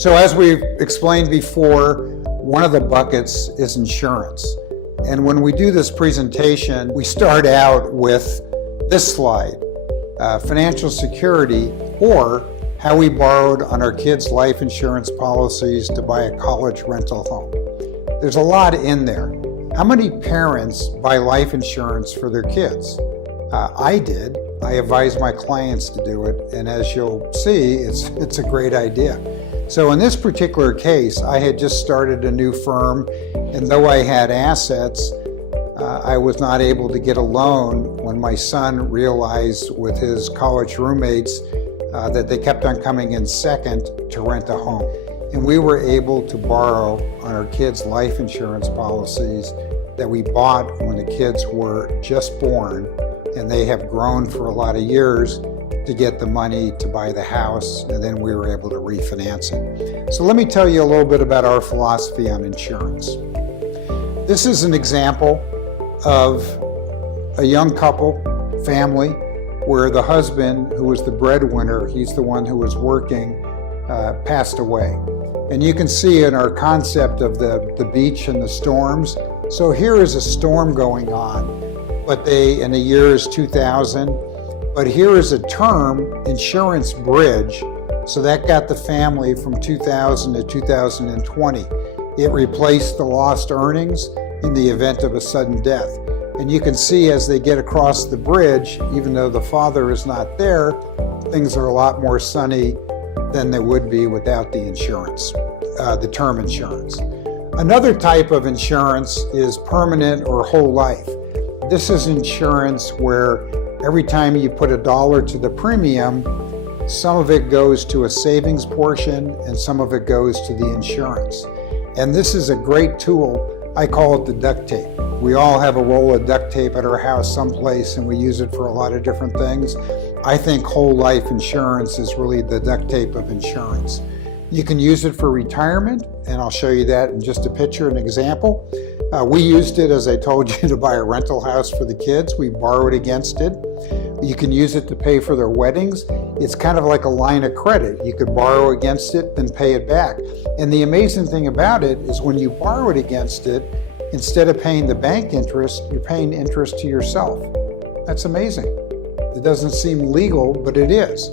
So as we've explained before, one of the buckets is insurance. And when we do this presentation, we start out with this slide, financial security, or how we borrowed on our kids' life insurance policies to buy a college rental home. There's a lot in there. How many parents buy life insurance for their kids? I did. I advise my clients to do it, and as you'll see, it's a great idea. So in this particular case, I had just started a new firm, and though I had assets, I was not able to get a loan when my son realized with his college roommates that they kept on coming in second to rent a home. And we were able to borrow on our kids' life insurance policies that we bought when the kids were just born, and they have grown for a lot of years to get the money to buy the house, and then we were able to refinance it. So let me tell you a little bit about our philosophy on insurance. This is an example of a young couple, family, where the husband, who was the breadwinner, he's the one who was working, passed away. And you can see in our concept of the beach and the storms. So here is a storm going on, but and the year is 2000. But here is a term insurance bridge. So that got the family from 2000 to 2020. It replaced the lost earnings in the event of a sudden death. And you can see as they get across the bridge, even though the father is not there, things are a lot more sunny than they would be without the insurance, the term insurance. Another type of insurance is permanent or whole life. This is insurance where every time you put $1 to the premium, some of it goes to a savings portion and some of it goes to the insurance. And this is a great tool. I call it the duct tape. We all have a roll of duct tape at our house someplace, and we use it for a lot of different things. I think whole life insurance is really the duct tape of insurance. You can use it for retirement, and I'll show you that in just a picture, an example. We used it, as I told you, to buy a rental house for the kids. We borrowed against it. You can use it to pay for their weddings. It's kind of like a line of credit. You could borrow against it, then pay it back. And the amazing thing about it is when you borrow it against it, instead of paying the bank interest, you're paying interest to yourself. That's amazing. It doesn't seem legal, but it is.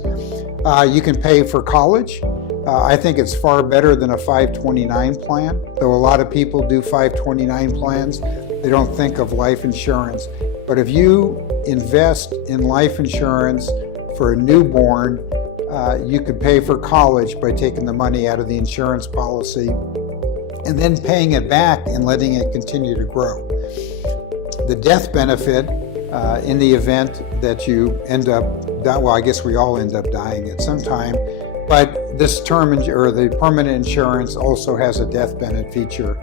You can pay for college. I think it's far better than a 529 plan, though a lot of people do 529 plans. They don't think of life insurance. But if you invest in life insurance for a newborn, you could pay for college by taking the money out of the insurance policy and then paying it back and letting it continue to grow. The death benefit in the event that you end up, well, I guess we all end up dying at some time, but this term or the permanent insurance also has a death benefit feature,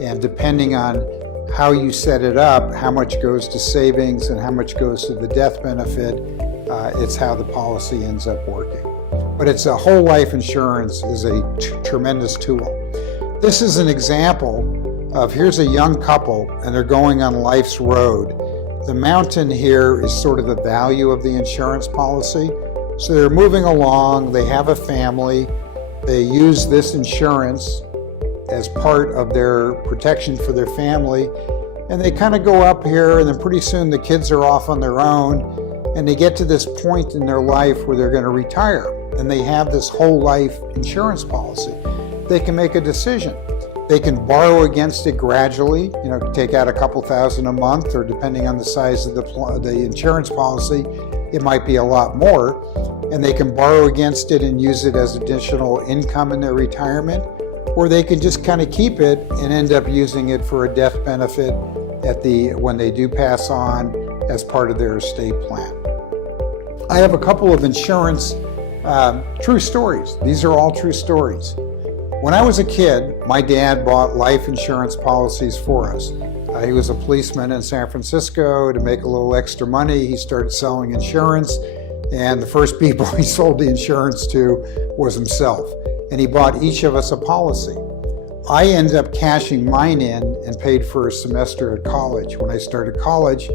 and depending on how you set it up, how much goes to savings and how much goes to the death benefit, it's how the policy ends up working. But it's a whole life insurance is a tremendous tool. This is an example of, here's a young couple and they're going on life's road. The mountain here is sort of the value of the insurance policy. So they're moving along, they have a family, they use this insurance as part of their protection for their family, and they kind of go up here, and then pretty soon the kids are off on their own, and they get to this point in their life where they're going to retire, and they have this whole life insurance policy. They can make a decision. They can borrow against it gradually, take out a couple thousand a month, or depending on the size of the insurance policy, it might be a lot more. And they can borrow against it and use it as additional income in their retirement, or they can just kind of keep it and end up using it for a death benefit when they do pass on as part of their estate plan. I have a couple of insurance true stories. These are all true stories. When I was a kid, my dad bought life insurance policies for us. He was a policeman in San Francisco. To make a little extra money, he started selling insurance, and the first people he sold the insurance to was himself. And he bought each of us a policy. I ended up cashing mine in and paid for a semester at college when I started college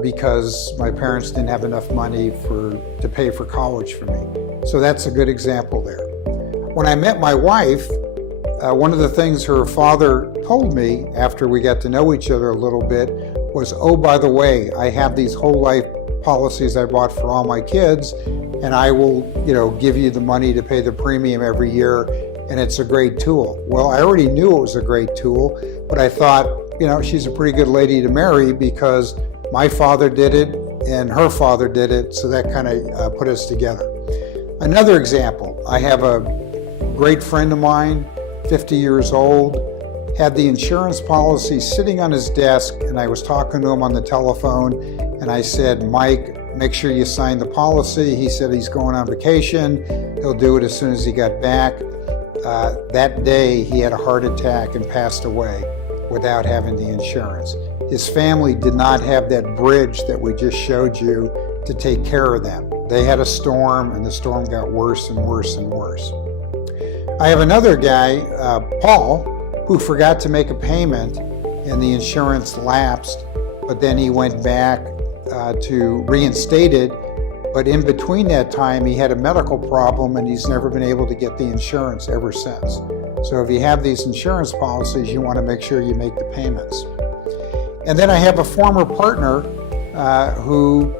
because my parents didn't have enough money to pay for college for me. So that's a good example there. When I met my wife, one of the things her father told me after we got to know each other a little bit was, oh, by the way, I have these whole life policies I bought for all my kids, and I will, give you the money to pay the premium every year, and it's a great tool. Well, I already knew it was a great tool, but I thought, she's a pretty good lady to marry because my father did it and her father did it, so that kind of put us together. Another example, I have a great friend of mine, 50 years old, had the insurance policy sitting on his desk, and I was talking to him on the telephone, and I said, Mike, make sure you sign the policy. He said he's going on vacation. He'll do it as soon as he got back. That day, he had a heart attack and passed away without having the insurance. His family did not have that bridge that we just showed you to take care of them. They had a storm, and the storm got worse and worse and worse. I have another guy, Paul, who forgot to make a payment, and the insurance lapsed, but then he went back to reinstate it, but in between that time he had a medical problem and he's never been able to get the insurance ever since. So if you have these insurance policies, you want to make sure you make the payments. And then I have a former partner who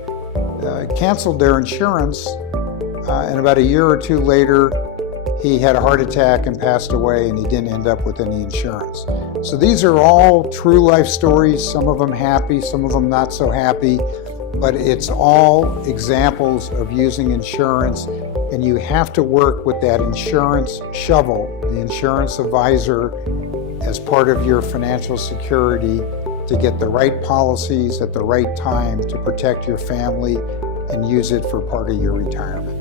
canceled their insurance, and about a year or two later he had a heart attack and passed away, and he didn't end up with any insurance. So these are all true life stories, some of them happy, some of them not so happy, but it's all examples of using insurance, and you have to work with that insurance shovel, the insurance advisor, as part of your financial security to get the right policies at the right time to protect your family and use it for part of your retirement.